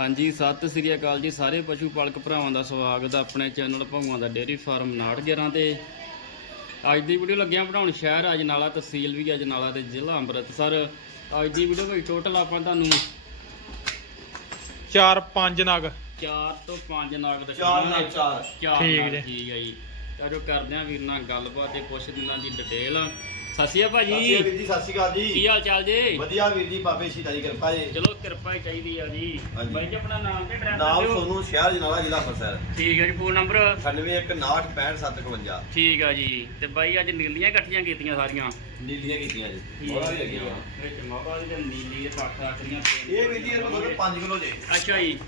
ਹਾਂਜੀ ਸਤਿ ਸ੍ਰੀ ਅਕਾਲ ਜੀ ਸਾਰੇ ਪਸ਼ੂ ਪਾਲਕ ਭਰਾਵਾਂ ਦਾ ਸਵਾਗਤ ਹੈ ਆਪਣੇ ਚੈਨਲ ਭਗਵਾਂ ਦਾ ਡੇਅਰੀ ਫਾਰਮ 911 ਤੇ। ਅੱਜ ਦੀ ਵੀਡੀਓ ਲੱਗਿਆ ਬਣਾਉਣ ਸ਼ਹਿਰ ਅਜਨਾਲਾ ਤਹਿਸੀਲ ਵੀ ਅਜਨਾਲਾ ਤੇ ਜ਼ਿਲ੍ਹਾ ਅੰਮ੍ਰਿਤਸਰ। ਅੱਜ ਦੀ ਵੀਡੀਓ ਵਿੱਚ ਟੋਟਲ ਆਪਾਂ ਤੁਹਾਨੂੰ ਚਾਰ ਪੰਜ ਨਗ। 4 ਤੋਂ 5 ਨਾਗ ਠੀਕ ਨਾਗ, ਜੀ। ਠੀਕ ਹੈ ਜੀ। ਤਾਂ ਜੋ ਕਰਦੇ ਆ ਵੀਰ ਨਾਲ ਗੱਲਬਾਤ ਤੇ ਪੁੱਛ ਦਿਨਾਂ ਦੀ ਡਿਟੇਲ ਸਤਿ ਸ਼੍ਰੀ ਅਕਾਲ ਸਤਿ ਸ਼੍ਰੀ ਅਕਾਲ ਭਾਜੀ ਵੀਰ ਜੀ ਸਤਿ ਸ਼੍ਰੀ ਅਕਾਲ ਕੀ ਜੀ ਹਾਲ ਚਾਲ ਜੀ? ਵਧੀਆ ਵੀਰ ਜੀ ਬਾਬੇ ਸ਼ੀਤਾ ਦੀ ਕਿਰਪਾ ਜੀ। ਚਲੋ ਕਿਰਪਾ ਹੀ ਚਾਹੀਦੀ ਆ ਜੀ। ਹਾਂਜੀ। ਬਾਈ ਜੀ ਆਪਣਾ ਨਾਮ ਤੇ ਐਡਰੈਸ ਨਾਮ ਸੋਨੂੰ ਸ਼ਹਿਰ ਜਨਾਲਾ ਜ਼ਿਲ੍ਹਾ ਅੰਮ੍ਰਿਤਸਰ। ਠੀਕ ਹੈ ਜੀ ਫੋਨ ਨੰਬਰ 9116565751 ਠੀਕ ਆ ਜੀ। ਤੇ ਬਾਈ ਅੱਜ ਨੀਲੀਆਂ ਇਕੱਠੀਆਂ ਕੀਤੀਆਂ ਸਾਰੀਆਂ। ਨੀਲੀਆਂ ਕੀਤੀਆਂ ਜੀ। ਬੜਾ ਆ ਵੀ ਲੱਗੀਆਂ ਵਾ। ਵਿੱਚ ਮੋਹਰਾ ਦੀ ਤੇ ਨੀਲੀ ਦੇ ਪੱਖ ਰੱਖਦੀਆਂ ਇਹ ਵੀਰ ਜੀ ਇਹਨੂੰ ਮਤਲਬ 5 ਕਿਲੋ ਜੇ। ਅੱਛਾ ਜੀ।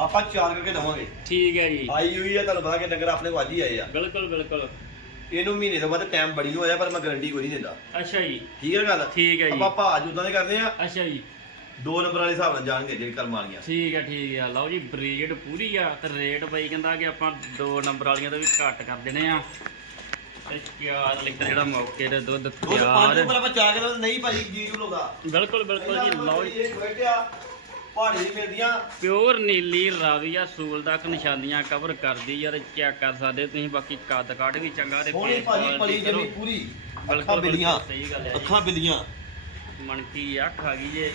ਆਪਾਂ ਚਾਰ ਕਰਕੇ ਦਵਾਂਗੇ। ਠੀਕ ਹੈ ਜੀ। ਆਈ ਹੋਈ ਹੈ ਤੁਹਾਨੂੰ ਪਤਾ ਕਿ ਡੰਗਰ ਆਪਣੇ ਅੱਜ ਹੀ ਆਏ ਆ। ਬਿਲਕੁਲ ਬਿਲਕੁਲ। ਇਹਨੂੰ ਮਹੀਨੇ ਤੋਂ ਬਾਅਦ ਟਾਈਮ ਬੜੀ ਹੋਇਆ ਪਰ ਮੈਂ ਗਾਰੰਟੀ ਕੋਈ ਨਹੀਂ ਦਿੰਦਾ। ਅੱਛਾ ਜੀ। ਠੀਕ ਹੈ ਗੱਲ? ਠੀਕ ਹੈ ਜੀ। ਆਪਾਂ ਭਾਜ ਉਦਾਂ ਦੇ ਕਰਦੇ ਆ ਅੱਛਾ ਜੀ। ਦੋ ਨੰਬਰ ਵਾਲੇ ਹਿਸਾਬ ਨਾਲ ਜਾਣਗੇ ਜਿਹੜੀ ਕਰਮ ਵਾਲੀਆਂ। ਠੀਕ ਹੈ ਠੀਕ ਹੈ। ਲਓ ਜੀ ਬਰੀਡ ਪੂਰੀ ਆ ਤੇ ਰੇਟ ਬਾਈ ਕਹਿੰਦਾ ਕਿ ਆਪਾਂ ਦੋ ਨੰਬਰ ਵਾਲੀਆਂ ਤੋਂ ਵੀ ਘੱਟ ਕਰ ਦੇਣੇ ਆ। ਜਿਹੜਾ ਮੌਕੇ ਤੇ ਦੁੱਧ ਦੋ ਆਪਾਂ ਨਹੀਂ ਜੀ ਨੂੰ ਲੋਗਾ। ਬਿਲਕੁਲ ਬਿਲਕੁਲ ਜੀ ਲਓ ਜੀ। ਇਹ ਬੈਠਿਆ। ਪਹਾੜੀ ਦੀ ਮਿਲਦੀਆਂ। ਪਿਓਰ ਨੀਲੀ ਰਾਵੀ ਆ ਸੂਲ ਤੱਕ ਨਿਸ਼ਾਨੀਆਂ ਕਵਰ ਕਰਦੀ ਯਾਰ ਚੈੱਕ ਕਰ ਸਕਦੇ ਤੁਸੀਂ ਬਾਕੀ ਕੱਦ ਕਾਠ ਵੀ ਚੰਗਾ ਤੇ ਸੋਹਣੀ ਭਾਜੀ ਪਲੀ। ਜਮੀ ਪੂਰੀ। ਬਿਲਕੁਲ, ਅੱਖਾਂ ਬਿੱਲੀਆਂ ਬਿਲਕੁਲ ਸਹੀ ਗੱਲ ਹੈ। ਅੱਖਾਂ ਬਿੱਲੀਆਂ। ਮਣਕੀ ਅੱਖ ਆ ਗਈ ਜੇ।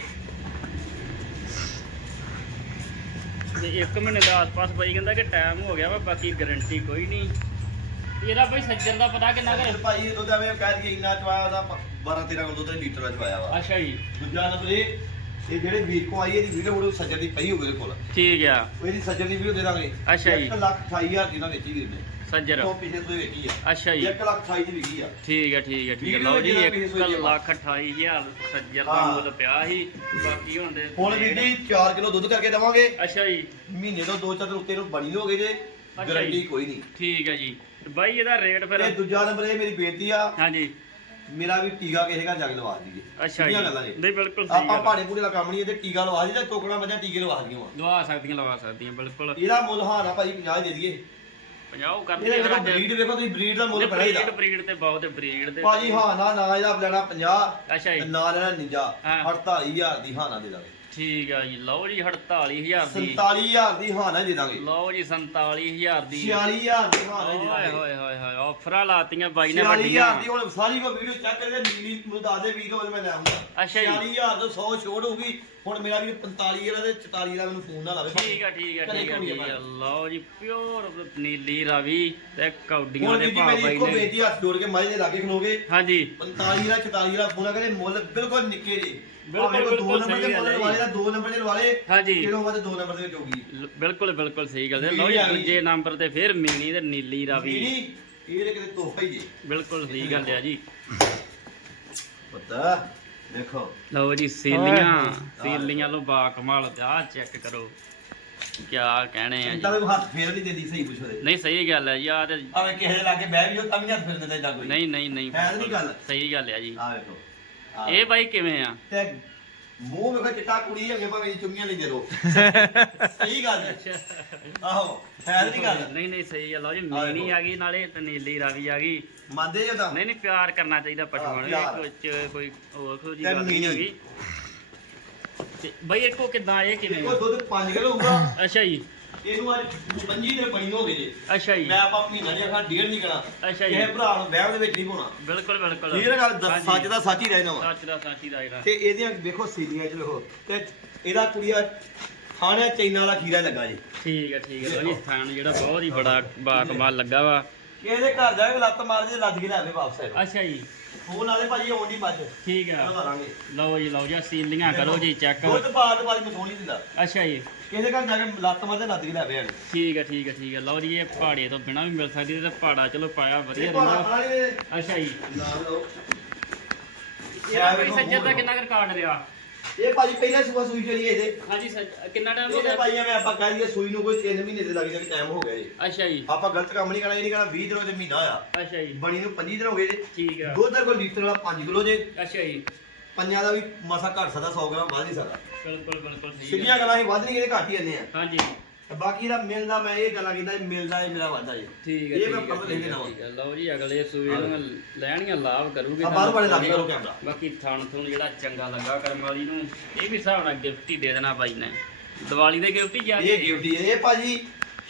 ਤੇ 1 ਮਹੀਨੇ ਦੇ ਆਸ-ਪਾਸ ਬਾਈ ਕਹਿੰਦਾ ਕਿ ਟਾਈਮ ਹੋ ਗਿਆ ਵਾ ਬਾਕੀ ਗਾਰੰਟੀ ਕੋਈ ਨਹੀਂ। ਇਹਦਾ ਬਈ ਸੱਜਣ ਦਾ ਪਤਾ ਕਿੰਨਾ ਕਰ ਭਾਈ ਇਹ ਦੁੱਧ ਐਵੇਂ ਕਹਿ ਦਈਏ ਇੰਨਾ ਚਵਾਇਆ ਉਹਦਾ 12 13 ਕਿਲੋ ਦੁੱਧ ਲੀਟਰ ਵਿੱਚ ਪਾਇਆ ਵਾ। ਅੱਛਾ ਜੀ। ਦੂਜਾ ਨੰਬਰ ਇਹ ਇਹ ਜਿਹੜੇ ਵੀਰ ਕੋ ਆਈ ਇਹਦੀ ਵੀਡੀਓ ਵੀਡੀਓ ਸੱਜਣ ਦੀ ਪਈ ਹੋਵੇ ਇਹਦੇ ਕੋਲ। ਠੀਕ ਆ। ਉਹ ਇਹਦੀ ਸੱਜਣ ਦੀ ਵੀਡੀਓ ਦੇ ਦਾਂਗੇ। ਅੱਛਾ ਜੀ। 1 ਲੱਖ 28000 ਦੀ ਨਾ ਵੇਚੀ ਵੀਰ ਨੇ। ਸੱਜਰ ਤੋਂ ਪਿਛਲੇ ਤੋਂ ਵੇਚੀ ਆ। ਅੱਛਾ ਜੀ। 1 ਲੱਖ 28 ਦੀ ਵਿਕੀ ਆ। ਠੀਕ ਹੈ ਠੀਕ ਹੈ ਠੀਕ ਹੈ ਵੀਡੀਓ ਲਓ ਜੀ ਜਿਹੜਾ 1 ਵੀ ਸੋਈ ਜਾਵਾ। ਲੱਖ 28000 ਸੱਜਰ ਦਾ ਹਾਂ। ਮੁੱਲ ਪਿਆ ਸੀ। ਬਾਕੀ ਹੁਣ ਦੇ ਹੁਣ ਵੀਰ ਜੀ 4 ਕਿਲੋ ਦੁੱਧ ਕਰਕੇ ਦੇਵਾਂਗੇ। ਅੱਛਾ ਜੀ। ਮਹੀਨੇ ਤੋਂ ਦੋ ਚਾਰ ਦਿਨ ਉੱਤੇ ਨੂੰ ਬਣੀ ਹੋਗੇ ਜੇ। ਗਾਰੰਟੀ ਕੋਈ ਨਹੀਂ। ਠੀਕ ਹੈ ਜੀ। ਬਾਈ ਇਹਦਾ ਰੇਟ ਫਿਰ ਤੇ ਦੂਜਾ ਨੰਬਰ ਇਹ ਮੇਰੀ ਬੇਨਤੀ ਆ। ਹਾਂਜੀ। ਮੇਰਾ ਵੀ ਟੀਕਾ ਕਿਸੇ ਦਾ ਜਗ ਲਵਾ ਦਈਏ। ਅੱਛਾ ਜੀ। ਗੱਲਾਂ ਜੀ ਨਹੀਂ ਬਿਲਕੁਲ ਸਹੀ ਆਪਾਂ ਗੱਲ ਪੂੜੇ ਦਾ ਕੰਮ ਨਹੀਂ ਇਹਦੇ ਟੀਕਾ ਲਵਾ ਦਈਏ ਤੇ ਟੋਕਣਾ ਮੱਝਾਂ ਟੀਕੇ ਲਵਾ ਦਈਏ ਵਾ ਲਵਾ ਸਕਦੀਆਂ ਲਵਾ ਸਕਦੀਆਂ ਬਿਲਕੁਲ। ਇਹਦਾ ਮੁੱਲ ਹਾਰ ਆ ਭਾਜੀ 50 ਦੇ ਦਈਏ। 50 ਕਰਦੇ ਇਹਦੇ ਜਿਹੜਾ ਬਰੀਡ ਵੇਖੋ ਤੁਸੀਂ ਬਰੀਡ ਦਾ ਮੁੱਲ ਬੜਾ ਬਰੀਡ ਇਹਦਾ ਬਰੀਡ ਤੇ ਬਹੁਤ ਬਰੀਡ ਦੇ। ਭਾਜੀ ਹਾਂ ਨਾ ਨਾ ਇਹਦਾ ਲੈਣਾ 50 ਅੱਛਾ ਜੀ। ਨਾ ਲੈਣਾ 49 ਹਾਂ। 48000 ਦੀ ਹਾਂ ਨਾ ਦੇ ਦਾਂਗੇ। ਠੀਕ ਆ ਜੀ ਲਓ ਜੀ 48000 ਦੀ। 47000 ਦੀ ਹਾਂ ਨਾ ਦੇ ਦਾਂਗੇ। ਲਓ ਜੀ 47000 ਦੀ। 46000 ਦੀ ਹਾਂ ਨਾ ਦੇ ਓਏ ਦਾਂਗੇ। ਹੋਏ ਹੋਏ ਹੋਏ ਆਫਰਾਂ ਲਾਤੀਆਂ ਬਾਈ ਨੇ 46000 ਵੱਡੀਆਂ। ਦੀ ਹੁਣ ਸਾਰੀ ਵੀਡੀਓ ਚੈੱਕ ਕਰਕੇ ਨੀਲੀ ਨੂੰ ਦੱਸ ਦੇ ਮੈਂ ਲੈ ਆਉਂਗਾ ਅੱਛਾ ਜੀ। 46000 ਤੋਂ 100 ਛੋੜ ਹੋਊਗੀ। ਹੁਣ ਮੇਰਾ ਵੀ 45 ਵਾਲਾ ਤੇ 44 ਵਾਲਾ ਮੈਨੂੰ ਫੋਨ ਨਾ ਲਾਵੇ ਠੀਕ ਆ ਠੀਕ ਆ ਠੀਕ ਆ ਠੀਕ। ਲਓ ਜੀ ਪਿਓਰ ਨੀਲੀ ਰਾਵੀ ਤੇ ਕੌਡੀਆਂ ਦੇ ਭਾਅ ਮੇਰੀ ਬਾਈ ਨੇ। ਬੇਟੀ ਹੱਥ ਜੋੜ ਕੇ ਮਾਈ ਦੇ ਲਾਗੇ ਖਲੋਗੇ। ਹਾਂਜੀ। 45 ਦਾ 44 ਦਾ ਫੋਨ ਕਰੇ ਮੁੱਲ ਬਿਲਕੁਲ ਨਿੱਕੇ ਜੇ। ਬਿਲਕੁਲ, ਦੋ ਬਿਲਕੁਲ ਨੰਬਰ ਸਹੀ ਦੇ ਗੱਲ ਹੈ ਮੁੱਲ ਵਾਲੇ ਦਾ ਦੋ ਨੰਬਰ ਦੇ ਲਵਾਲੇ ਹਾਂਜੀ। ਕਿਹੜੋਂ ਬਾਅਦ ਦੋ ਨੰਬਰ ਦੇ ਵਿੱਚ ਹੋਊਗੀ? ਲ- ਬਿਲਕੁਲ ਬਿਲਕੁਲ ਸਹੀ ਗੱਲ ਹੈ। ਲਓ ਜੀ। ਦੂਜੇ ਨੰਬਰ ਤੇ ਫਿਰ ਮੀਣੀ ਤੇ ਨੀਲੀ ਰਾਵੀ। ਇਹਦੇ ਕਿਤੇ ਤੋਹਫਾ ਹੀ ਜੇ। ਬਿਲਕੁਲ ਸਹੀ ਗੱਲ ਹੈ ਜੀ। ਪਤਾ। ਦੇਖੋ। ਲਓ ਜੀ ਸੀਲੀਆਂ। ਸੀਲੀਆਂ ਲੋ ਬਾ ਕਮਾਲ ਆ ਚੈੱਕ ਕਰੋ। ਕਿਆ ਕਹਿਣੇ ਆ ਜੀ। ਕੋਈ ਹੱਥ ਫੇਰ ਨਹੀਂ ਦਿੰਦੀ ਸਹੀ ਪੁੱਛੋ ਦੇ ਨਹੀਂ ਸਹੀ ਗੱਲ ਹੈ ਜੀ ਆ ਤੇ ਭਾਵੇਂ ਕਿਸੇ ਦੇ ਲਾਗੇ ਬਹਿ ਵੀ ਹੋ ਤਾਂ ਵੀ ਹੱਥ ਫੇਰ ਦਿੰਦਾ ਇਦਾਂ ਕੋਈ। ਨਹੀਂ ਨਹੀਂ ਨਹੀਂ। ਹੈ ਤਾਂ ਨਹੀਂ ਗੱਲ? ਸਹੀ ਗੱਲ ਹੈ ਜੀ। ਆ ਵੇਖੋ। ਆਹ ਇਹ ਬਾਈ ਕਿਵੇਂ ਆ? ਤੇ ਮੂੰਹ ਵੇਖੋ ਚਿੱਟਾ ਕੁੜੀ ਹੈਗੇ ਭਾਵੇਂ ਚੁੰਗੀਆਂ ਨਹੀਂ ਦੇ ਲੋ ਸਹੀ ਗੱਲ ਹੈ। ਆਹੋ ਹੈ ਤਾਂ ਨਹੀਂ ਗੱਲ। ਨਹੀਂ ਨਹੀਂ ਸਹੀ ਗੱਲ ਆ। ਜੀ ਦੇਖੋ। ਆ ਗਈ ਨਾਲੇ ਤੇ ਨੀਲੀ ਰਾਵੀ ਆ ਗਈ। ਮੰਨਦੇ ਜੋ ਤਾਂ। ਨਹੀਂ ਨਹੀਂ ਪਿਆਰ ਕਰਨਾ ਚਾਹੀਦਾ ਪਸ਼ੂਆਂ ਨੂੰ। ਕੁਝ ਕੋਈ ਹੋਰ ਕੋਈ ਗੱਲ ਨਹੀਂ। ਹੈਗੀ। ਤੇ ਬਾਈ ਇੱਕੋ ਕਿਦਾਂ ਇਹ ਕਿਵੇਂ? ਦੇਖੋ ਦੁੱਧ 5 ਕਿਲੋ ਹੋਊਗਾ ਅੱਛਾ ਜੀ। ਇਹਨੂੰ ਅੱਜ 25 ਦਿਨ ਬਣੀ ਹੋ ਗਏ ਜੇ। ਅੱਛਾ ਜੀ। ਮੈਂ ਆਪਾਂ ਮਹੀਨਾ ਜਿਹਾ ਖਾ ਡੇਢ ਨਹੀਂ ਕਰਾਂ। ਅੱਛਾ ਜੀ। ਇਹ ਭਰਾ ਨੂੰ ਵਿਆਹ ਦੇ ਵਿੱਚ ਨਹੀਂ ਪਾਉਣਾ। ਬਿਲਕੁਲ ਬਿਲਕੁਲ। ਇਹ ਗੱਲ। ਸੱਚ ਦਾ ਸੱਚ ਹੀ ਰਹਿਣਾ ਵਾ ਸੱਚ ਦਾ ਸੱਚ ਹੀ ਦਾ ਜਿਹੜਾ ਤੇ ਇਹਦੀਆਂ ਵੇਖੋ ਸੀਲੀਆਂ ਚ ਵੇਖੋ। ਤੇ ਇਹਦਾ ਕੁੜੀਆ ਖਾਣੇ ਚੈਨਾ ਦਾ ਖੀਰਾ ਲੱਗਾ ਜੀ। ਠੀਕ ਹੈ ਠੀਕ ਹੈ। ਜੀ ਸਥਾਨ ਜਿਹੜਾ ਬਹੁਤ ਹੀ ਬੜਾ ਬਾਕਮਾਲ ਲੱਗਾ ਵਾ। ਇਹਦੇ ਘਰ ਜਾ ਕੇ ਲੱਤ ਮਾਰ ਜੇ ਲੱਜ ਕੇ ਲਿਆਵੇ ਵਾਪਸ ਆਏ ਅੱਛਾ ਜੀ। ਫੋਨ ਆਲੇ ਭਾਜੀ ਆਉਣ ਦੀ ਮੱਝ। ਠੀਕ ਹੈ ਚਲੋ ਕਰਾਂਗੇ। ਲਓ ਜੀ ਲਓ ਜੀ ਸੀਲੀਆਂ ਕਰੋ ਜੀ ਚੈੱਕ ਦੁੱਧ ਬਾਅਦ ਬਾਅਦ ਮੈਂ ਸੋਣੀ ਦਿੰਦਾ। ਅੱਛਾ ਜੀ। ਕਿਸੇ ਘਰ ਜਾ ਕੇ ਲੱਤ ਮਾਰ ਜੇ ਲੱਜ ਕੇ ਲਿਆਵੇ ਆਣ ਠੀਕ ਹੈ ਠੀਕ ਹੈ ਠੀਕ ਹੈ ਲਓ ਜੀ ਇਹ ਪਹਾੜੇ ਤੋਂ ਬਿਨਾ ਵੀ ਮਿਲ ਸਕਦੀ ਤੇ ਪਹਾੜਾ ਚਲੋ ਪਾਇਆ ਵਧੀਆ ਇਹ ਰਹਿੰਦਾ। ਨਹੀਂ ਅੱਛਾ ਜੀ। ਨਾਮ ਲਓ। ਕੋਈ ਸੱਜਰ ਦਾ ਕਿੰਨਾ ਕਰ ਕਾਰਡ ਰਿਹਾ। ਇਹ ਭਾਜੀ ਪਹਿਲਾਂ ਸੁਬਾ ਸੂਈ ਚਲੀ ਇਹਦੇ। ਹਾਂਜੀ ਸੱਜ- ਕਿੰਨਾ ਟਾਈਮ ਹੋ ਇਹਦੇ ਗਿਆ? ਭਾਈ ਐਵੇਂ ਆਪਾਂ ਕਹਿ ਦਈਏ ਸੂਈ ਨੂੰ ਕੋਈ 3 ਮਹੀਨੇ ਦੇ ਲੱਗ ਜਾਗੇ ਟਾਈਮ ਹੋ ਗਿਆ ਜੀ ਅੱਛਾ ਜੀ। ਆਪਾਂ ਗਲਤ ਕੰਮ ਨਹੀਂ ਕਰਨਾ ਇਹ ਨਹੀਂ ਕਰਨਾ 20 ਦਿਨੋਂ ਤੇ ਮਹੀਨਾ ਹੋਇਆ ਅੱਛਾ ਜੀ। ਬਣੀ ਨੂੰ 25 ਦਿਨ ਹੋ ਗਏ ਜੀ। ਠੀਕ ਹੈ ਦੁੱਧ ਦਾ ਕੋਈ ਲੀਟਰ ਵਾਲਾ 5 ਕਿਲੋ ਜੇ ਅੱਛਾ ਜੀ। ਪੰਜਾਂ ਦਾ ਵੀ ਮਸਾ ਘੱਟ ਸਕਦਾ 100 ਗ੍ਰਾਮ ਵੱਧ ਨਹੀਂ ਸਕਦਾ। ਬਿਲਕੁਲ ਬਿਲਕੁਲ ਸਹੀ ਹੈ ਸਿੱਧੀਆਂ ਗੱਲਾਂ। ਅਸੀਂ ਵੱਧ ਨਹੀਂ ਕਿਤੇ ਘੱਟ ਹੀ ਜਾਂਦੇ ਆ। ਹਾਂਜੀ। ਤੇ ਬਾਕੀ ਦਾ ਮਿਲਦਾ ਮੈਂ ਇਹ ਗੱਲਾਂ ਕਹਿੰਦਾ ਮਿਲਦਾ ਇਹ ਮੇਰਾ ਵਾਦਾ ਜੀ। ਠੀਕ ਹੈ ਇਹ ਮੈਂ ਪਤਾ। ਠੀਕ ਹੈ ਲਓ ਜੀ ਅਗਲੇ ਸੂਏ ਨੂੰ ਲੈਣੀਆਂ ਲਾਭ ਕਰੂਗੇ ਆ ਬਾਹਰ ਵਾਲੇ ਲੱਗ ਕਰੋ ਕੈਮਰਾ। ਬਾਕੀ ਥਣ ਥੁਣ ਜਿਹੜਾ ਚੰਗਾ ਲੱਗਾ ਕਰਮ ਵਾਲੀ ਨੂੰ ਇਹ ਵੀ ਹਿਸਾਬ ਨਾਲ ਗਿਫਟ ਹੀ ਦੇ ਦੇਣਾ ਬਾਈ ਨੇ। ਦੀਵਾਲੀ ਦੇ ਗਿਫਟ ਹੀ ਜਾ ਇਹ ਗਿਫਟ ਹੀ। ਇਹ ਭਾਜੀ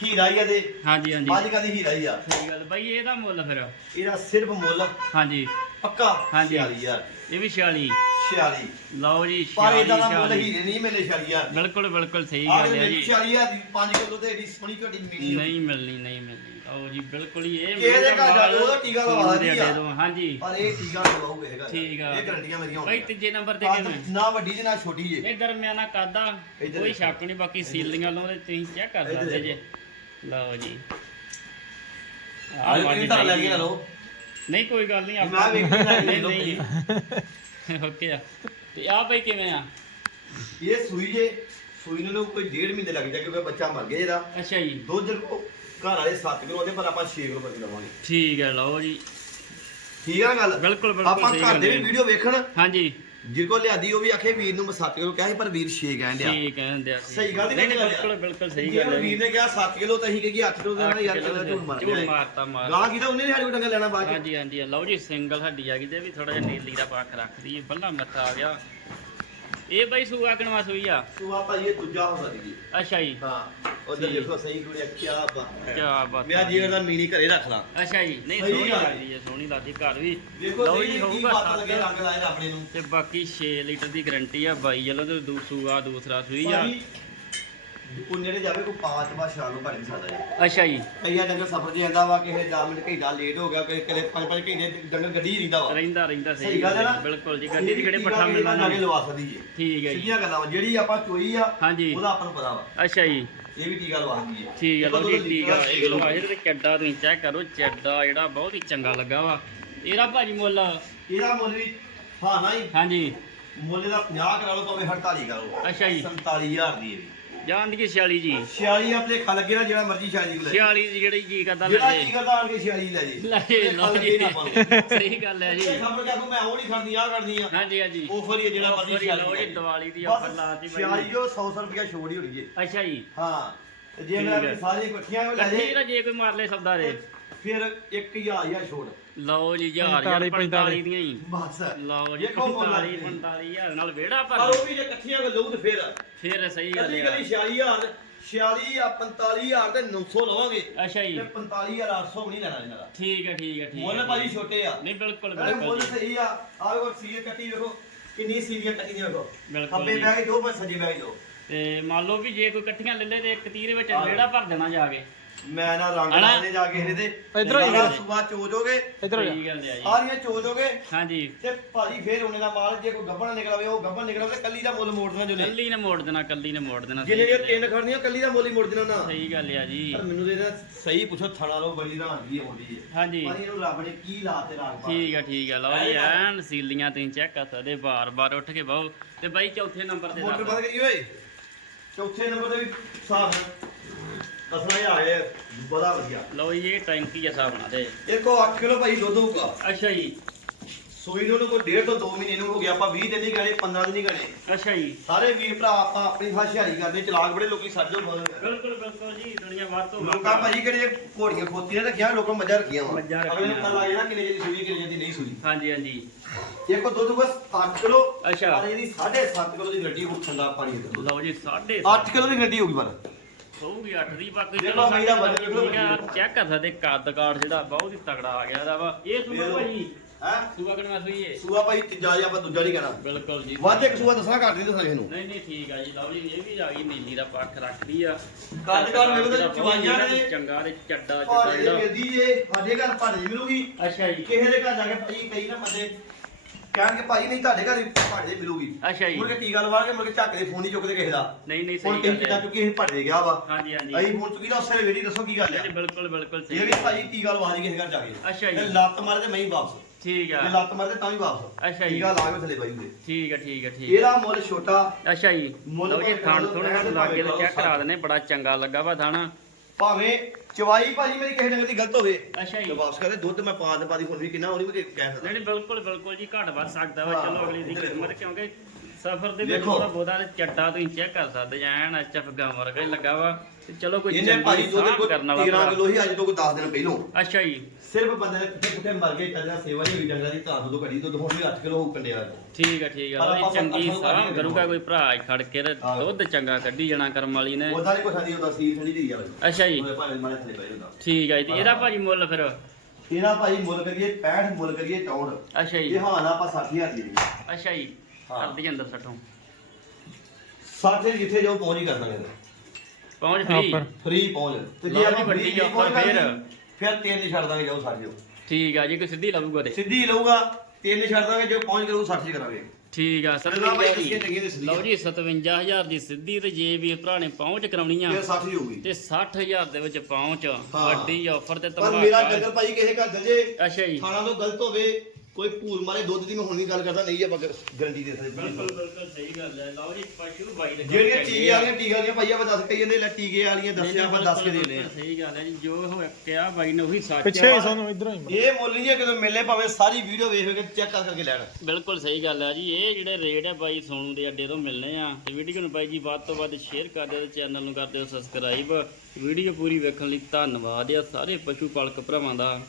ਹੀਰਾ ਹੀ ਆ ਤੇ। ਹਾਂਜੀ ਹਾਂਜੀ। ਬਾਜੀ ਕਾਦੀ ਹੀਰਾ ਹੀ ਆ। ਸਹੀ ਗੱਲ। ਬਾਈ ਇਹਦਾ ਮੁੱਲ ਫਿਰ? ਇਹਦਾ ਸਿਰਫ ਮੁੱਲ। ਹਾਂਜੀ। ਪੱਕਾ ਹਾਂਜੀ। 46000 ਇਹ ਵੀ 46 46 ਲਓ ਜੀ ਪਰ 46 ਇਦਾਂ ਦਾ ਮੁੱਲ 46 ਹੀਰੇ ਨਹੀਂ ਮਿਲਨੇ 46000 ਬਿਲਕੁਲ ਬਿਲਕੁਲ ਸਹੀ ਗੱਲ ਹੈ ਮੇਰੀ ਜੀ। 46000 ਦੀ 5 ਕਿਲੋ ਤੇ ਏਡੀ ਸੋਹਣੀ ਝੋਟੀ ਮਿਲੀ ਨਹੀਂ ਮਿਲਣੀ ਨਹੀਂ ਮਿਲਣੀ। ਆਓ ਜੀ ਬਿਲਕੁਲ ਹੀ ਇਹ ਕਿਸੇ ਦੇ ਘਰ ਜਾ ਕੇ ਉਹਦਾ ਟੀਕਾ ਲਵਾ ਦੇ ਆ। ਦਿਓ, ਹਾਂਜੀ। ਪਰ ਇਹ ਟੀਕਾ ਲਵਾਉ ਕਿਸੇ ਘਰ ਠੀਕ ਆ। ਇਹ ਗਰੰਟੀਆਂ ਮੇਰੀਆਂ ਬਾਈ ਹੋਣਗੀਆਂ। ਤੀਜੇ ਨੰਬਰ ਤੇ ਕੱਦ ਕਿਵੇਂ? ਨਾ ਵੱਡੀ ਜੇ ਨਾ ਛੋਟੀ ਜੇ। ਇਹ ਦਰਮਿਆਨਾ ਕਾਦਾ ਕੋਈ। ਸ਼ੱਕ ਨਹੀਂ ਬਾਕੀ ਸੀਲੀਆਂ ਲਾਉਂਦੇ ਤੁਸੀਂ ਚੈੱਕ ਕਰ ਸਕਦੇ ਜੇ। ਲਓ ਜੀ। ਆਹ ਮੱਝ ਤੁਸੀਂ ਤਾਂ ਲੈ ਕੇ ਚਾਹੀਦੀ ਨਾ ਆ। ਲਓ। ਨਹੀਂ ਕੋਈ ਗੱਲ ਨਹੀਂ ਨਾ ਨਹੀਂ ਲਓ ਨਹੀਂ। ਓਕੇ ਆ। ਤੇ ਆ ਬਈ ਕਿਵੇਂ ਆ? ਇਹ ਸੂਈ ਜੇ ਸੂਈ ਨੂੰ ਕੋਈ ਡੇਢ ਮਹੀਨੇ ਲੱਗ ਜਾ ਕਿਉਂਕਿ ਬੱਚਾ ਮਰ ਗਿਆ ਇਹਦਾ। ਅੱਛਾ ਜੀ। ਦੁੱਧ ਕੋ ਘਰ ਵਾਲੇ 7 ਕਿਲੋ ਉਹਦੇ ਪਰ ਆਪਾਂ 6 ਕਿਲੋ ਬਚ ਲਵਾਂਗੇ। ਠੀਕ ਹੈ ਲਓ ਜੀ। ਠੀਕ ਆ ਗੱਲ? ਬਿਲਕੁਲ ਬਿਲਕੁਲ ਆਪਾਂ ਘਰ ਦੇ ਵੀ। ਵੀਡੀਓ ਵੇਖਣ। ਹਾਂਜੀ। ਜਿਹਦੇ ਕੋਲ ਲਿਆਦੀ ਉਹ ਵੀ ਆਖੇ ਵੀਰ ਨੂੰ ਮੈਂ 7 ਕਿਲੋ ਕਿਹਾ ਸੀ ਪਰ ਵੀਰ 6 ਕਹਿਣ ਡਿਆ। ਠੀਕ ਆ ਸਹੀ ਗੱਲ ਨਹੀਂ ਨਹੀਂ। ਬਿਲਕੁਲ ਬਿਲਕੁਲ ਸਹੀ ਗੱਲ ਹੈ ਵੀਰ ਨੇ ਕਿਹਾ 7 ਕਿਲੋ ਤਾਂ ਅਸੀਂ ਕਹੀ 8 ਕਿਲੋ ਦੇਣਾ ਯਾਰ ਕਿਲੋ ਝੂਠ ਮਾਰ ਝੂਠ ਗਿਆ ਮਾਰਤਾ। ਮਾਰ ਗਾਂ ਕੀਤਾ ਉਹਨੇ ਸਾਡੇ ਕੋਲ ਡੰਗਾ ਲੈਣਾ ਬਾਅਦ ਹਾਂਜੀ ਹਾਂਜੀ ਲਓ ਜੀ ਸਿੰਗਲ ਹੱਡੀ ਆ ਗਈ ਤੇ ਵੀ ਥੋੜਾ ਜਿਹਾ ਨੀਲੀ ਦਾ ਪੱਖ ਰੱਖਦੀ ਹੈ ਬੱਲਾ ਮੱਥਾ ਆ ਗਿਆ। ਇਹ ਬਈ ਸੂਆ ਕਣਵਾ ਸੂਈ ਆ? ਤੂੰ ਆ ਭਾਜੀ ਇਹ ਦੂਜਾ ਹੋ ਸਕਦੀ ਹੈ ਅੱਛਾ ਜੀ। ਹਾਂ ਉਧਰ ਠੀਕ। ਦੇਖੋ ਸਹੀ ਕੁੜੀਆ ਕੀ ਬਾਤ ਹੈ। ਕਿਆ ਬਾਤ ਮੈਂ ਜੀ ਉਹਦਾ ਮੀਨੀ ਘਰੇ ਰੱਖ ਲਾਂ। ਅੱਛਾ ਜੀ। ਨਹੀਂ ਸਹੀ ਸੋਹਣੀ ਗੱਲ ਹੈ। ਲੱਗਦੀ ਹੈ ਸੋਹਣੀ ਲੱਗਦੀ ਘਰ ਵੀ। ਦੇਖੋ ਲਓ ਸਹੀ ਜੀ ਕੀ ਹੋਊਗਾ ਬਾਤ ਲੱਗੇ ਸੱਤ ਰੰਗ ਲਾਏ ਆਪਣੇ ਨੂੰ। ਤੇ ਬਾਕੀ 6 ਲੀਟਰ ਦੀ ਗਾਰੰਟੀ ਆ ਬਾਈ ਜਲੋ ਤੇ ਦੂ ਸੂਆ ਦੂਸਰਾ ਸੂਈ ਆ। ਭਾਜੀ ਪੁੰਨੇ ਦੇ ਜਾਵੇ ਕੋਈ ਪਾँच ਵਾਰ ਸ਼ਾਮ ਨੂੰ ਭੱਜ ਸਕਦਾ ਹੈ ਅੱਛਾ ਜੀ। ਕਈਆਂ ਡੰਗਰ ਸਫਰ 'ਚ ਜਾਂਦਾ ਵਾ ਕਿਸੇ 10 ਮਿੰਟ ਘੰਟਾ ਲੇਟ ਹੋ ਗਿਆ ਕਿਸੇ ਕਦੇ 5-5 ਘੰਟੇ ਡੰਗਰ ਗੱਡੀ 'ਚ ਰਹਿੰਦਾ ਵਾ। ਰਹਿੰਦਾ ਰਹਿੰਦਾ ਸਹੀ ਸਹੀ ਗੱਲ ਹੈ ਨਾ? ਬਿਲਕੁਲ ਜੀ ਗੱਡੀ ਦੀ ਕਿਹੜੇ ਪੱਠਾ ਜਾ। ਕੇ ਮਿਲਣਾ ਲਵਾ ਸਕਦੀ ਜੀ ਠੀਕ ਹੈ ਜੀ। ਸਿੱਧੀਆਂ ਗੱਲਾਂ ਵਾ ਜਿਹੜੀ ਆਪਾਂ ਚੋਈ ਆ ਹਾਂਜੀ। ਉਹਦਾ ਆਪਾਂ ਨੂੰ ਪਤਾ ਵਾ। ਅੱਛਾ ਜੀ। ਇਹ ਵੀ ਟੀਕਾ ਲਵਾ ਸਕਦੀ ਹੈ ਠੀਕ ਹੈ ਲਓ ਜੀ ਠੀਕ ਆ ਇਹ ਲਓ। ਇਹਦੇ ਤੇ ਚੱਡਾ ਤੁਸੀਂ ਚੈੱਕ ਕਰੋ ਚੱਡਾ ਜਿਹੜਾ ਬਹੁਤ ਹੀ ਚੰਗਾ ਲੱਗਾ ਵਾ। ਇਹਦਾ ਭਾਜੀ ਮੁੱਲ? ਇਹਦਾ ਮੁੱਲ ਵੀ ਹਾਂ ਨਾ ਹੀ ਹਾਂਜੀ। ਮੁੱਲ ਦਾ 50 ਕਰਾ ਲਓ ਭਾਵੇਂ 48 ਕਰੋ ਅੱਛਾ ਜੀ। 47000 ਦੀ ਇਹ ਵੀ ਜਾਣ ਦੀ 46 ਜੀ। 46 ਆਪਣੇ ਖਾ ਲੱਗੇ ਨਾ ਜਿਹੜਾ ਮਰਜ਼ੀ 46 ਦੀ ਲੈ 46 ਦੀ ਜਿਹੜੀ ਜੀ ਕਰਦਾ ਜਿਹੜਾ ਲੈ ਕੀ ਕਰਦਾ ਆਣ ਕੇ 46 ਲੈ ਜੀ। ਲੈ ਜੇ ਲਓ ਜੀ। ਸਹੀ ਗੱਲ ਹੈ ਜੀ। ਖਬਰ ਕਿਆ ਕੋ ਮੈਂ ਉਹ ਨਹੀਂ ਖੜਨੀ ਆ ਕਰਨੀ ਆ। ਹਾਂਜੀ ਹਾਂਜੀ। ਆਫਰ ਹੀ ਆ ਜਿਹੜਾ ਮਰਜ਼ੀ Offer ਹੀ ਲਓ ਜੀ ਦੀਵਾਲੀ ਦੀ ਆਫਰ ਲਾਤੀ ਬਾਈ 46 ਜੋ 100 ਰੁਪਿਆ ਛੋੜ ਹੀ ਹੋਣੀ ਜੇ। ਅੱਛਾ ਜੀ। ਹਾਂ ਤੇ ਜੇ ਠੀਕ ਮੈਂ ਹੈ। ਸਾਰੀ ਇਕੱਠੀਆਂ ਹੋ ਲੈ ਜੇ। ਨਾ ਜੇ ਕੋਈ ਮਾਰ ਲੈ ਸਬਦਾ ਦੇ। ਫਿਰ 1000 ਜਾਂ ਛੋੜ। ਲਓ ਜੀ ਹਜ਼ਾਰ ਹਜ਼ਾਰ 45 ਦੀਆਂ ਹੀ ਬਸ। ਲਓ ਜੀ ਦੇਖੋ ਮੁੱਲ 45 45000 ਨਾਲ ਵਿਹੜਾ ਪਰ ਭਰ ਉਹ ਵੀ ਜੇ ਇਕੱਠੀਆਂ ਹੋ ਲਊ ਤੇ ਫਿਰ। ਫਿਰ ਸਹੀ ਗੱਲ ਹੈ ਕੱਲੀ 46000 46 ਆ 45000 ਤੇ 900 ਲਵਾਂਗੇ। ਅੱਛਾ ਜੀ। ਤੇ 45000 800 ਵੀ ਨਹੀਂ ਲੈਣਾ ਇਹਨਾਂ ਦਾ। ਠੀਕ ਹੈ ਠੀਕ ਹੈ ਠੀਕ ਮੁੱਲ ਭਾਜੀ ਛੋਟੇ ਆ। ਨਹੀਂ ਬਿਲਕੁਲ ਮੁੱਲ ਬਿਲਕੁਲ ਜੀ। ਸਹੀ ਆ। ਆਹ ਵੇਖੋ ਸੀਰੀਅਲ ਕੱਟੀ ਵੇਖੋ। ਕਿੰਨੀ ਸੀਰੀਅਲ ਕੱਟੀ ਦੀ ਵੇਖੋ। ਬਿਲਕੁਲ ਖੱਬੇ ਜੀ। ਬੈਗ ਦੋ ਪਰ ਸੱਜੇ ਬੈਗ ਦੋ। ਤੇ ਮੰਨ ਲਓ ਵੀ ਜੇ ਕੋਈ ਇਕੱਠੀਆਂ ਲੈ ਲੇ ਤੇ ਇੱਕ ਤੀਰ ਵਿੱਚ ਵਿਹੜਾ ਭਰ ਦੇਣਾ ਜਾ ਕੇ। ਮੈਂ ਨਾ ਰੰਗ ਹਨਾ? ਲਾਣੇ ਜਾ ਕੇ ਇਹਦੇ ਤੇ। ਇੱਧਰੋਂ ਹੀ ਸਾਰਾ ਸੁਬਾ ਚੋਜੋਗੇ ਇਧਰ ਸਹੀ ਗੱਲ ਹੈ ਜੀ। ਸਾਰੀਆਂ ਚੋਜੋਗੇ ਹਾਂਜੀ। ਤੇ ਭਾਜੀ ਫੇਰ ਉਹਨੇ ਦਾ ਮਾਲ ਜੇ ਕੋਈ ਗੱਬਣ ਨਿਕਲਾਵੇ ਉਹ ਗੱਬਣ ਨਿਕਲਾਵੇ ਕੱਲੀ ਦਾ ਮੁੱਲ ਮੋੜ ਦੇਣਾ ਜੁਨੇ ਕੱਲੀ ਨੇ ਮੋੜ ਦੇਣਾ ਕੱਲੀ ਨੇ ਮੋੜ ਦੇਣਾ ਜਿਹਨੇ ਸਹੀ ਜੇ ਗੱਲ ਹੈ। ਤਿੰਨ ਖੜਨੀਆਂ ਕੱਲੀ ਦਾ ਮੁੱਲ ਹੀ ਮੋੜ ਦੇਣਾ ਨਾ ਸਹੀ ਗੱਲ ਹੈ ਜੀ। ਪਰ ਮੈਨੂੰ ਤੇ ਇਹਦਾ ਸਹੀ ਪੁੱਛੋ ਥਣਾ ਲੋ ਬੜੀ ਰਾਂਗੀ ਆਉਂਦੀ ਹੈ ਹਾਂਜੀ। ਪਰ ਇਹਨੂੰ ਰੱਬ ਨੇ ਕੀ ਲਾਤੇ ਰਾਗ ਪਾ ਠੀਕ ਆ ਠੀਕ ਆ ਲਓ ਜੀ ਐਨ ਸੀਲੀਆਂ ਤੁਸੀਂ ਚੈੱਕ ਕਰ ਸਕਦੇ ਬਾਰ-ਬਾਰ ਉੱਠ ਕੇ ਬਹੁ। ਤੇ ਬਾਈ ਚੌਥੇ ਨੰਬਰ ਤੇ ਮੋਟਰ ਦੱਸ ਬੰਦ ਕਰੀ ਓਏ। ਚੌਥੇ ਨੰਬਰ ਤੇ ਵੀ ਹਿਸਾਬ ਕਸਣਾ ਹੀ ਆਏ ਬੜਾ ਵਧੀਆ। ਲਓ ਜੀ ਇਹ ਟੈਂਕੀ ਆ ਹਿਸਾਬ ਨਾਲ ਤੇ। ਇਹ ਕੋ 8 ਕਿਲੋ ਭਾਈ ਦੁੱਧ ਹੋਊਗਾ। ਅੱਛਾ ਜੀ। ਸੋਈ ਨੂੰ ਕੋਈ ਡੇਢ ਤੋਂ 2 ਮਹੀਨੇ ਨੂੰ ਹੋ ਗਿਆ ਆਪਾਂ 20 ਦਿਨ ਨਹੀਂ ਗਣੇ 15 ਦਿਨ ਨਹੀਂ ਗਣੇ ਅੱਛਾ ਜੀ। ਸਾਰੇ ਵੀਰ ਭਰਾ ਆਪਾਂ ਆਪਣੀ ਹਸ਼ਿਆਰੀ ਕਰਦੇ ਚਲਾਕ ਬੜੇ ਲੋਕੀ ਸਾਡੇ ਨੂੰ ਬਿਲਕੁਲ ਬਿਲਕੁਲ ਜੀ ਦੁਨੀਆ ਵਾਰ ਤੋਂ ਲੋਕਾਂ ਭਾਜੀ ਕਿਹੜੇ ਘੋੜੀਆਂ ਖੋਤੀਆਂ ਰੱਖੀਆਂ ਲੋਕਾਂ ਮੱਝਾਂ ਰੱਖੀਆਂ ਵਾ। ਮੱਝਾਂ ਰੱਖੀਆਂ। ਅਗਲੇ ਨੂੰ ਪਤਾ ਲੱਗ ਜਾਣਾ ਕਿੰਨੇ ਜਿਹੜੀ ਸੂਈ ਕਿੰਨੇ ਦੀ ਨਹੀਂ ਸੂਈ। ਹਾਂਜੀ ਹਾਂਜੀ। ਇੱਕ ਦੁੱਧ ਬਸ 8 ਕਿਲੋ ਅੱਛਾ। ਪਰ ਇਹਦੀ 7.5 ਕਿਲੋ ਦੀ ਗੱਡੀ ਉੱਠਦਾ ਪਾਣੀ ਦੇ ਲਓ ਜੀ 8.5 8 ਕਿਲੋ ਦੀ ਗੱਡੀ ਹੋਊਗੀ ਪਰ। ਹੋਊਗੀ 8 ਦੀ ਬਾਕੀ ਦੇਖੋ ਵਜਨ ਵੇਖੋ ਠੀਕ ਆ। ਚੈੱਕ ਕਰ ਸਕਦੇ ਕੱਦ ਕਾਠ ਜਿਹੜਾ ਬਹੁਤ ਹੀ ਤਗੜਾ ਆ ਗਿਆ ਇਹਦਾ ਵਾ। ਇਹ ਸੂਆ ਭਾਜੀ ਹੈ? ਸੂਆ ਕਿੰਨਾ ਸੂਈ ਏ ਸੂਆ ਭਾਈ ਤੀਜਾ ਜਾਂ ਆਪਾਂ ਦੂਜਾ ਨਹੀਂ ਕਹਿਣਾ। ਬਿਲਕੁਲ ਜੀ। ਵੱਧ ਇੱਕ ਸੂਆ ਦੱਸਣਾ ਘੱਟ ਨਹੀਂ ਦੱਸਣਾ ਕਿਸੇ ਨੂੰ ਨਹੀਂ ਨਹੀਂ ਠੀਕ ਆ ਜੀ ਲਓ ਜੀ ਇਹ ਵੀ ਆ ਗਈ ਨੀਲੀ ਦਾ ਪੱਖ ਰੱਖਦੀ ਆ। ਕੱਦ ਕਾਠ ਵੇਖੋ ਤੇ ਚਵਾਈਆਂ ਨੇ। ਚੰਗਾ ਤੇ ਚੱਡਾ ਚੱਡਾ ਜਿਹੜਾ ਮਿਲਦੀ ਜੇ ਸਾਡੇ ਘਰ ਭਾੜੇ ਮਿਲੂਗੀ। ਅੱਛਾ ਜੀ। ਕਿਸੇ ਦੇ ਘਰ ਜਾ ਕੇ ਭਾਈ ਕਈ ਨਾ ਬੰਦੇ ਕਹਿਣਗੇ ਭਾਈ ਨਹੀਂ ਤੁਹਾਡੇ ਘਰ ਭਾੜੇ ਮਿਲੂਗੀ। ਅੱਛਾ ਜੀ। ਮੁੜ ਕੇ ਟੀਕਾ ਲਵਾ ਕੇ ਮੁੜ ਕੇ ਝੱਕ ਦੇ ਫੋਨ ਨਹੀਂ ਚੁੱਕਦੇ ਕਿਸੇ ਦਾ। ਨਹੀਂ ਨਹੀਂ ਹੁਣ ਸਹੀ ਗੱਲ ਹੈ। ਚੁੱਕੀ ਅਸੀਂ ਭਾੜੇ ਗਿਆ ਵਾ। ਹਾਂਜੀ ਹਾਂਜੀ। ਅਸੀਂ ਫੋਨ ਚੁੱਕੀ ਦਾ ਉਸੇ ਵੇਲੇ ਦੱਸੋ ਕੀ ਗੱਲ ਹੈ ਬਿਲਕੁਲ ਬਿਲਕੁਲ ਇਹ ਸਹੀ ਵੀ ਭਾਈ ਟੀਕਾ ਲਵਾ ਦੀ ਕਿਸੇ ਘਰ ਜਾ ਕੇ। ਅੱਛਾ ਜੀ। ਤੇ ਲੱਤ ਮਾਰੇ ਤੇ ਮੈਂ ਹੀ ਵਾਪਸ। ਠੀਕ ਆ। ਜੇ ਲੱਤ ਮਾਰੇ ਤੇ ਤਾਂ ਵੀ ਵਾਪਸ। ਅੱਛਾ ਜੀ। ਟੀਕਾ ਲਾ ਕੇ ਥੱਲੇ ਬਾਈ ਉਹਦੇ ਠੀਕ ਆ ਠੀਕ ਆ ਠੀਕ ਇਹਦਾ ਮੁੱਲ ਛੋਟਾ। ਆ। ਅੱਛਾ ਜੀ। ਮੁੱਲ ਲਓ ਜੀ ਭਾਵੇਂ ਲਓ, ਥੋੜਾ ਲਾਗੇ ਤੇ ਚੈੱਕ ਕਰਾ ਦਨੇ ਬੜਾ ਚੰਗਾ ਲੱਗਾ ਵਾ ਥਾਣਾ। ਭਾਵੇਂ ਚਵਾਈ ਭਾਜੀ ਮੇਰੀ ਕਿਸੇ ਡੰਗਰ ਦੀ ਗਲਤ ਹੋਵੇ। ਅੱਛਾ ਜੀ। ਤੇ ਵਾਪਸ ਕਰੇ ਦੁੱਧ ਮੈਂ ਪਾ ਦੇ ਪਾਦੀ ਹੁਣ ਵੀ ਕਿੰਨਾ ਉਹ ਨਹੀਂ ਕਹਿ ਸਕਦਾ। ਨਹੀਂ ਨਹੀਂ ਬਿਲਕੁਲ ਬਿਲਕੁਲ ਜੀ ਘੱਟ ਵੱਧ ਸਕਦਾ ਵਾ। ਹਾਂ, ਚਲੋ ਅਗਲੀ ਦੀ ਇੱਧਰ ਕਿਸਮਤ ਕਿਉਂਕਿ ਸਫਰ ਦੇ ਵਿੱਚ ਦੇਖੋ। ਥੋੜਾ ਬਹੁਤਾ ਤੇ ਚੱਡਾ ਤੁਸੀਂ ਚੈੱਕ ਕਰ ਸਕਦੇ ਜਾਂ ਐਨ ਐਚਐਫ ਗਾਂ ਵਰਗਾ ਹੀ ਲੱਗਾ ਵਾ ਤੇ ਚਲੋ ਕੋਈ ਇਹਨੇ ਭਾਜੀ ਚੰਗੀ ਦੁੱਧ ਸਾਂਭ ਕੋਈ ਕਰਨ ਵਾਲਾ 13 ਭਰਾ। ਕਿਲੋ ਹੀ ਅੱਜ ਤੋਂ ਕੋਈ 10 ਦਿਨ ਪਹਿਲੋਂ। ਅੱਛਾ ਜੀ। ਸਿਰਫ ਬੰਦੇ ਨੇ ਕਿੱਥੇ ਕਿੱਥੇ ਮਰ ਗਏ ਚੱਲਿਆ ਸੇਵਾ ਨਹੀਂ ਹੋਈ ਡੰਗਰਾਂ ਦੀ ਤਾਂ ਦੁੱਧ ਘੜੀ ਦੁੱਧ ਹੁਣ ਵੀ 8 ਕਿਲੋ ਹੋ ਕੰਡਿਆ ਠੀਕ ਆ ਠੀਕ ਪਰ ਆ ਆਪਾਂ ਉਹ ਚੰਗੀ ਆਪਾਂ ਸਾਂਭ ਆਪਾਂ ਕਰੂਗਾ ਕੋਈ ਭਰਾ ਹੀ ਖੜ ਕੇ ਤੇ ਹਾਂ। ਦੁੱਧ ਚੰਗਾ ਕੱਢੀ ਜਾਣਾ ਕਰਮ ਵਾਲੀ ਨੇ। ਉਹਦਾ ਨਹੀਂ ਕੁਛ ਨਹੀਂ ਉਹਦਾ ਸੀਰ ਥੜੀ ਦੀ ਆ ਅੱਛਾ ਜੀ। ਉਹਦੇ ਭਾਵੇਂ ਮਾਰੇ ਥੱਲੇ ਪੈ ਜਾਂਦਾ। ਠੀਕ ਆ ਜੀ ਤੇ ਇਹਦਾ ਭਾਜੀ ਮੁੱਲ ਫਿਰ? ਇਹਦਾ ਭਾਈ ਮੁੱਲ ਕਰੀਏ 65 ਮੁੱਲ ਕਰੀਏ 64 ਅੱਛਾ ਜੀ। ਇਹ ਹਾਂ ਨਾ ਆਪਾਂ 60000 ਦੀ ਦੇ ਅੱਛਾ ਜੀ। ਹਾਂ। ਕਰਦੀ ਅੰਦਰ ਸੱਠੋਂ 60 ਜਿੱਥੇ ਜਾਓ ਪਹੁੰਚ ਹੀ ਕਰ ਦਾਂਗੇ ਪਹੁੰਚ ਫਰੀ ਉੱਪਰ। ਫ੍ਰੀ ਪਹੁੰਚ। ਤੇ ਲਓ ਜੇ ਆਪਾਂ ਵੱਡੀ ਪਹੁੰਚ ਫੇਰ। ਫਿਰ ਤਿੰਨ ਹੀ ਛੱਡ ਦਾਂਗੇ ਜਾਓ 60 ਜਾਓ ਠੀਕ ਆ ਜੀ ਕੋਈ ਸਿੱਧੀ ਲਊਗਾ ਤੇ। ਸਿੱਧੀ ਹੀ ਲਊਗਾ ਤਿੰਨ ਹੀ ਛੱਡ ਦਾਂਗੇ ਜੋ ਪਹੁੰਚ ਕਰੂ 60 ਚ ਕਰਾਂਗੇ। ਠੀਕ ਆ ਸਰ ਨਾ ਭਾਈ ਦੱਸੀਏ ਚੰਗੀਆਂ ਤੇ ਸਿੱਧੀਆਂ। ਲਓ ਜੀ 57000 ਦੀ ਸਿੱਧੀ ਤੇ ਜੇ ਵੀ ਭਰਾ ਨੇ ਪਹੁੰਚ ਕਰਾਉਣੀ ਆ ਫਿਰ 60 ਹੀ ਹੋਊਗੀ। ਤੇ 60000 ਦੇ ਵਿੱਚ ਪਹੁੰਚ। ਵੱਡੀ ਆਫਰ ਤੇ ਪਰ ਮੇਰਾ ਧਮਾਕਾ ਡੰਗਰ ਭਾਈ ਕਿਸੇ ਘਰ ਚਲ ਜੇ ਅੱਛਾ ਜੀ। ਖਾਣਾ ਤੋਂ ਗਲਤ ਹੋਵੇ ਕੋਈ ਭੂਰ ਮਾਰੇ ਦੁੱਧ ਦੀ ਮੈਂ ਹੁਣ ਵੀ ਗੱਲ ਕਰਦਾ ਨਹੀਂ ਆਪਾਂ ਗਰੰਟੀ ਦੇ ਸਕਦੇ। ਬਿਲਕੁਲ ਬਿਲਕੁਲ ਸਹੀ ਗੱਲ ਹੈ। ਲਓ ਜੀ ਪਸ਼ੂ ਬਾਈ ਦੇ ਜਿਹੜੀਆਂ ਟੀਕੇ। ਵਾਲੀਆਂ ਟੀਕੇ ਵਾਲੀਆਂ ਭਾਈ ਆਪਾਂ ਦੱਸ ਕਈ ਜਾਂਦੇ ਲੈ ਟੀਕੇ ਵਾਲੀਆਂ ਦੱਸਿਆ ਆਪਾਂ ਦੱਸ ਕੇ ਦੇਣੇ ਆ। ਸਹੀ ਗੱਲ ਹੈ ਜੀ ਜੋ ਹੋਇਆ ਕਿਹਾ ਬਾਈ ਨੇ ਉਹੀ ਸੱਚ ਪਿੱਛੇ ਆ ਹੀ ਸਾਨੂੰ ਇਧਰੋਂ ਹੀ ਇਹ ਮੁੱਲ ਨਹੀਂ ਹੈ ਕਿਦੋਂ ਮਿਲੇ ਭਾਵੇਂ ਸਾਰੀ ਵੀਡੀਓ ਵੇਖ ਵੇਖ ਕੇ ਚੈੱਕ ਕਰ ਕਰਕੇ ਲੈਣ। ਬਿਲਕੁਲ ਸਹੀ ਗੱਲ ਹੈ ਜੀ ਇਹ ਜਿਹੜੇ ਰੇਟ ਹੈ ਬਾਈ ਸੋਨੂ ਦੇ ਅੱਡੇ ਤੋਂ ਮਿਲਨੇ ਆ। ਤੇ ਵੀਡੀਓ ਨੂੰ ਬਾਈ ਜੀ ਵੱਧ ਤੋਂ ਵੱਧ ਸ਼ੇਅਰ ਕਰ ਦਿਓ ਤੇ ਚੈਨਲ ਨੂੰ ਕਰ ਦਿਓ ਸਬਸਕ੍ਰਾਈਬ ਵੀਡੀਓ ਪੂਰੀ ਵੇਖਣ ਲਈ ਧੰਨਵਾਦ ਆ ਸਾਰੇ ਪਸ਼ੂ ਪਾਲਕ ਭਰਾਵਾਂ ਦਾ।